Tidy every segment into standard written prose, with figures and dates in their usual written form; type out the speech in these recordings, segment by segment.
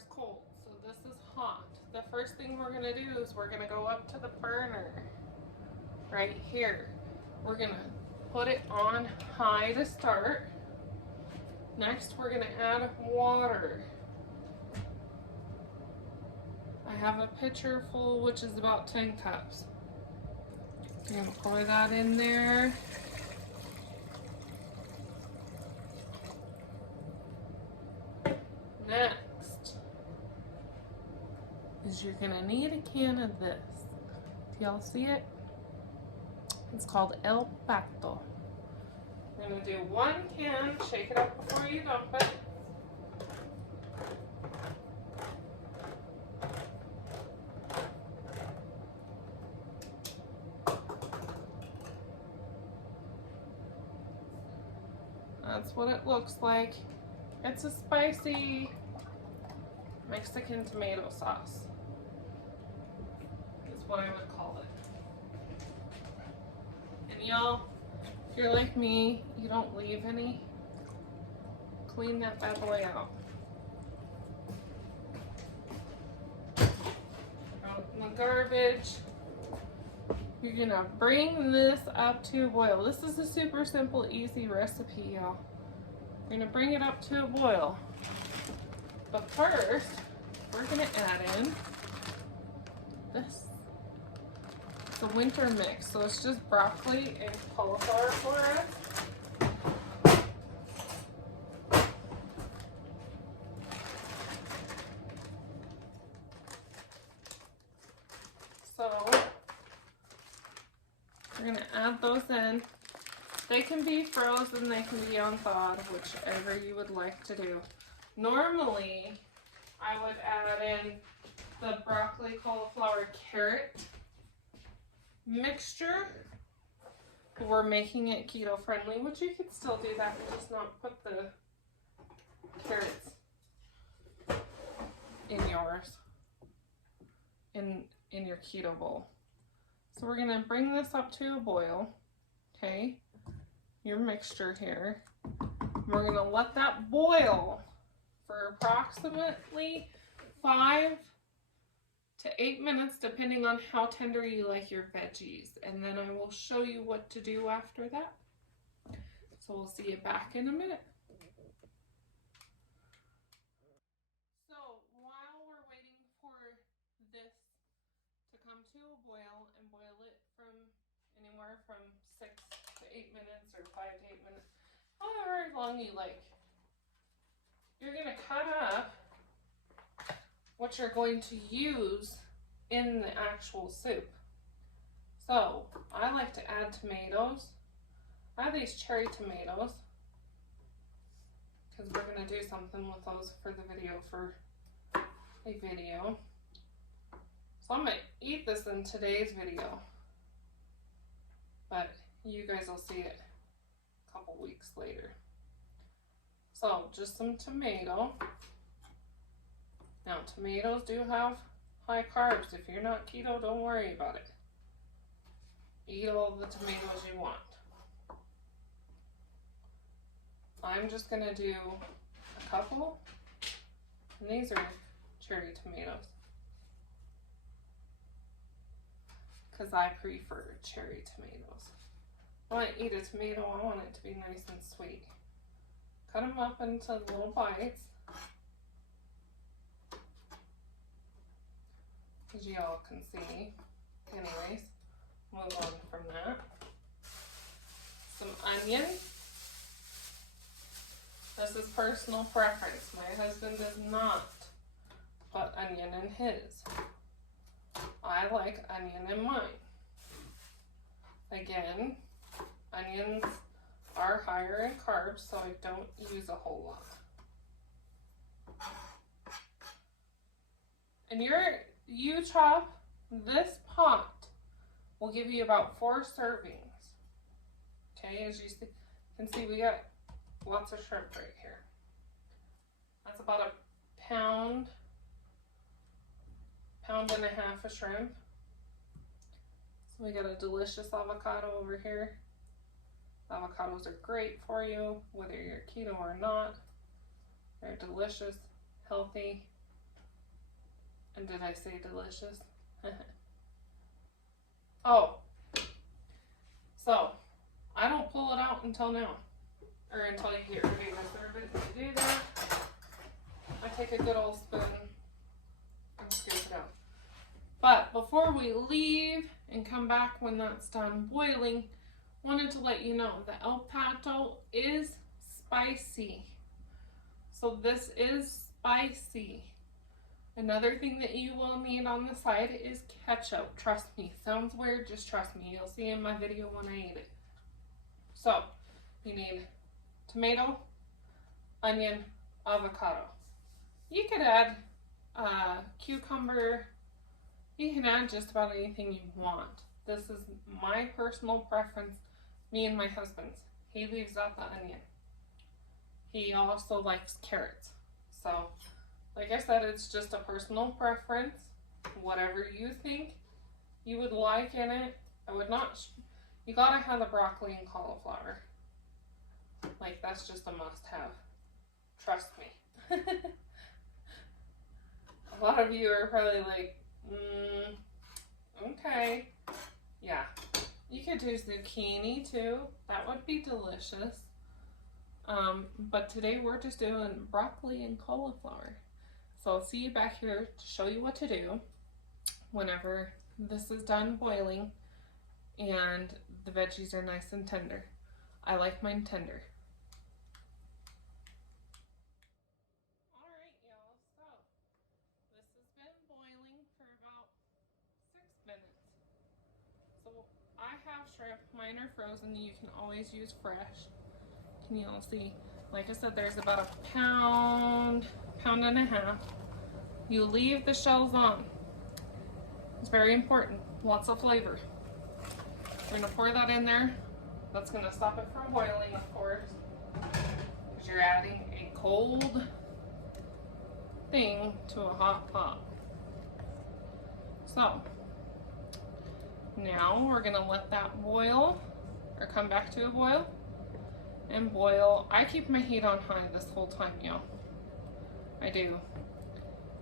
is cold, so this is hot. The first thing we're gonna do is we're gonna go up to the burner right here. We're gonna put it on high to start. Next, we're gonna add water. I have a pitcher full, which is about 10 cups. I'm gonna pour that in there. Next is you're gonna need a can of this. Do y'all see it? It's called El Pacto. We're gonna do 1 can, shake it up before you dump it. That's what it looks like. It's a spicy Mexican tomato sauce. Is what I would call it. And y'all, if you're like me, you don't leave any, clean that bad boy out. Out in the garbage. You're gonna bring this up to a boil. This is a super simple, easy recipe, y'all. You're gonna bring it up to a boil. But first, we're gonna add in this. It's a winter mix, so it's just broccoli and cauliflower for us. So, we're gonna add those in. They can be frozen, they can be unthawed, whichever you would like to do. Normally, I would add in the broccoli, cauliflower, carrot mixture. We're making it keto friendly, which you could still do that, but just not put the carrots in yours, in your keto bowl. So we're gonna bring this up to a boil, okay? Your mixture here. We're gonna let that boil for approximately 5 to 8 minutes, depending on how tender you like your veggies. And then I will show you what to do after that. So we'll see you back in a minute. So while we're waiting for this to come to a boil and boil it from anywhere from 6 to 8 minutes or 5 to 8 minutes, however long you like, you're gonna cut up what you're going to use in the actual soup. So I like to add tomatoes. I have these cherry tomatoes because we're gonna do something with those for the video, for a video. So I'm gonna eat this in today's video, but you guys will see it a couple weeks later. So just some tomato. Now tomatoes do have high carbs. If you're not keto, don't worry about it. Eat all the tomatoes you want. I'm just gonna do a couple, and these are cherry tomatoes because I prefer cherry tomatoes. When I eat a tomato, I want it to be nice and sweet. Cut them up into little bites, as you all can see. Anyways, move on from that. Some onion. This is personal preference. My husband does not put onion in his. I like onion in mine. Again, onions are higher in carbs, so I don't use a whole lot. And you chop this pot will give you about 4 servings. Okay, as you can see, we got lots of shrimp right here. That's about a pound and a half of shrimp. So we got a delicious avocado over here. Avocados are great for you, whether you're keto or not. They're delicious, healthy. And did I say delicious? Oh, so I don't pull it out until now, or until you get ready to serve it. To do that, I take a good old spoon and scoop it out. But before we leave and come back when that's done boiling, wanted to let you know that El Pato is spicy. So this is spicy. Another thing that you will need on the side is ketchup. Trust me, sounds weird, just trust me. You'll see in my video when I eat it. So, you need tomato, onion, avocado. You could add cucumber. You can add just about anything you want. This is my personal preference, me and my husband's. He leaves out the onion. He also likes carrots. So, like I said, it's just a personal preference. Whatever you think you would like in it. I would not, you gotta have the broccoli and cauliflower. Like, that's just a must-have. Trust me. A lot of you are probably like, okay. Yeah. You could do zucchini too. That would be delicious. But today we're just doing broccoli and cauliflower. So I'll see you back here to show you what to do whenever this is done boiling and the veggies are nice and tender. I like mine tender. Alright y'all, so this has been boiling for about 6 minutes. So I have shrimp, mine are frozen, you can always use fresh. Can you all see? Like I said, there's about a pound and a half. You leave the shells on. It's very important. Lots of flavor. We're gonna pour that in there. That's gonna stop it from boiling, of course, because you're adding a cold thing to a hot pot. So now we're gonna let that boil, or come back to a boil, and boil. I keep my heat on high this whole time, y'all. I do.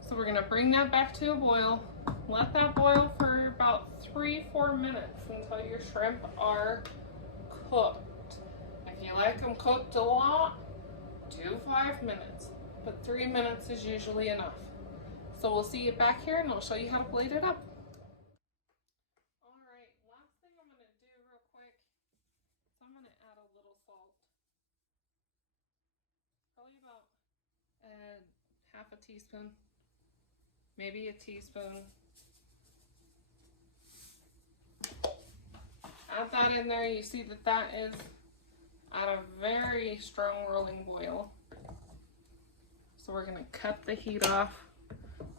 So we're gonna bring that back to a boil. Let that boil for about 3-4 minutes until your shrimp are cooked. If you like them cooked a lot, do 5 minutes, but 3 minutes is usually enough. So we'll see you back here and I'll show you how to blade it up. Alright, last thing I'm gonna do real quick is I'm gonna add a little salt. Probably about half a teaspoon, maybe a teaspoon. Add that in there. You see that that is at a very strong rolling boil. So we're gonna cut the heat off.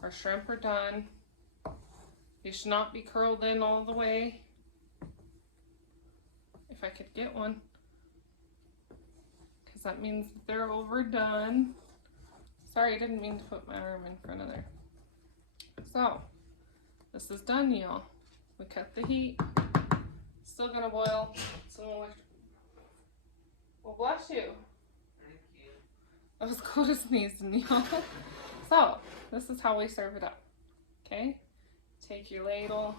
Our shrimp are done. They should not be curled in all the way. If I could get one, because that means that they're overdone. Sorry, I didn't mean to put my arm in front of there. So, this is done, y'all. We cut the heat. Still gonna boil. Some electric. Well, bless you. Thank you. I was cold as sneezing, y'all. So, this is how we serve it up. Okay? Take your ladle.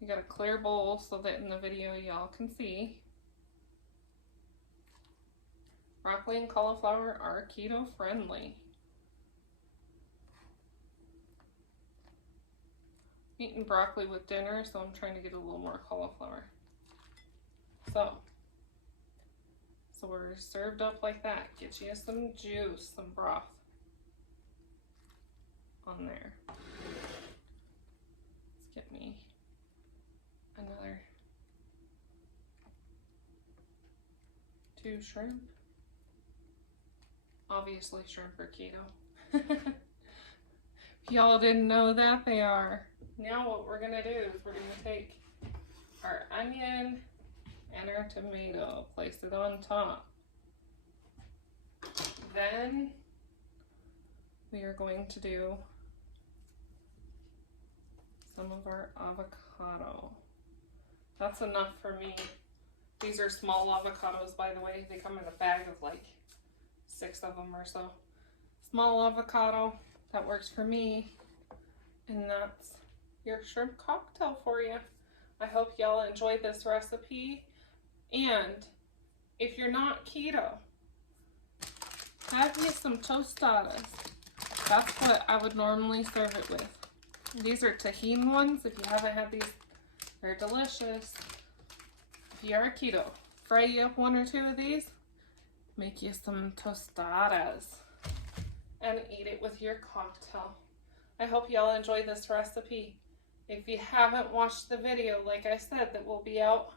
You got a clear bowl so that in the video y'all can see. Broccoli and cauliflower are keto friendly. I'm eating broccoli with dinner, so I'm trying to get a little more cauliflower. So we're served up like that. Get you some juice, some broth on there. Let's get me another 2 shrimp. Obviously shrimp are keto. If y'all didn't know that, they are. Now what we're gonna do is we're gonna take our onion and our tomato, place it on top. Then we are going to do some of our avocado. That's enough for me. These are small avocados, by the way. They come in a bag of like 6 of them or so. Small avocado. that works for me. And that's your shrimp cocktail for you. I hope y'all enjoyed this recipe. And if you're not keto, have you some tostadas. That's what I would normally serve it with. These are tahini ones. If you haven't had these, they're delicious. If you are keto, fry you up 1 or 2 of these, make you some tostadas, and eat it with your cocktail. I hope y'all enjoy this recipe. If you haven't watched the video, like I said, that will be out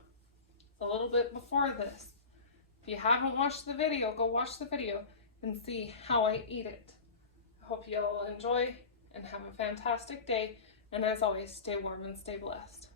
a little bit before this. If you haven't watched the video, go watch the video and see how I eat it. I hope y'all enjoy and have a fantastic day. And as always, stay warm and stay blessed.